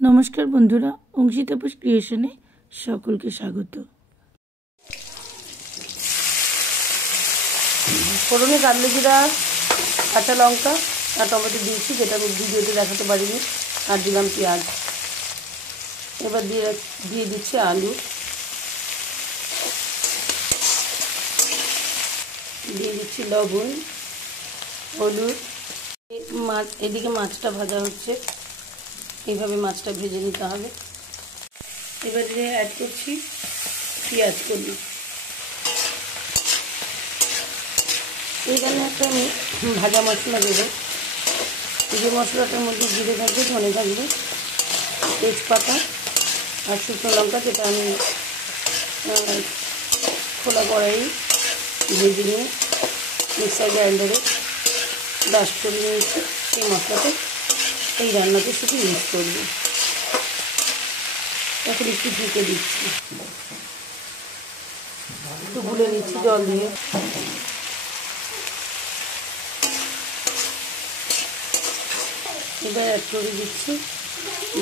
नमस्कार बंधुरा अंशितापस क्रिएशने सकल के स्वागत। फोड़ने काटले जिरा काँचा लंका और टमेटो दिएছি যেটা আমি ভিডিওতে দেখাতে পারিনি আর দিলাম পেঁয়াজ। এবার দিয়ে দিচ্ছি আলু, দিয়ে দিচ্ছি লবণ, হলুদ। মাছ এদিকে মাছটা ভাজা হচ্ছে, এইভাবে মাছটা ভেজে নিতে হবে। এবারে অ্যাড করছি পেঁয়াজ কলি। এইখানে একটা আমি ভাজা মশলা দেবো। যে মশলাটার মধ্যে জিরে থাকবে, ধনে থাকবে, তেজপাতা আর শুকনো লঙ্কা, যেটা আমি খোলা কড়াই ভেজে নিয়ে মিক্সার গ্রাইন্ডারে ডাস্ট করে নিয়েছি। সেই মশলাটা এই রান্নাতে শুধু ইউজ করব। এখন একটু ঢেকে দিচ্ছি, একটু গুলে নিচ্ছি জল দিয়ে। এবার অ্যাড করে দিচ্ছি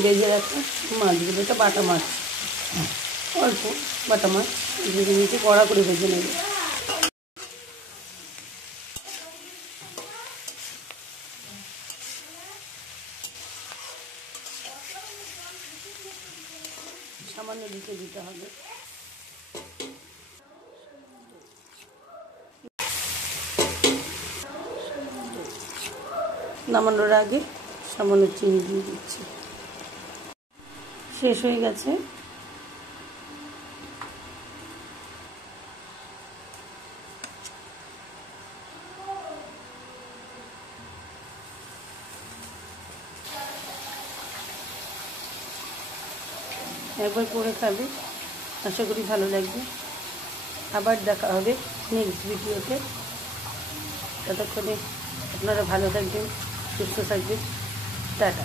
ভেজে রাখা মাছগুলো। এটা বাটা মাছ, অল্প বাটা মাছ ভেজে নিচ্ছি, কড়া করে ভেজে নেব। সামান্য ঢেকে দিতে হবে। নামানোর আগে সামান্য চিনি দিয়ে দিচ্ছি। শেষ হয়ে গেছে। একবার করে খাবে, আশা করি ভালো লাগবে। আবার দেখা হবে নেক্সট ভিডিওতে। ততক্ষণে আপনারা ভালো থাকবেন, সুস্থ থাকবেন। টাটা।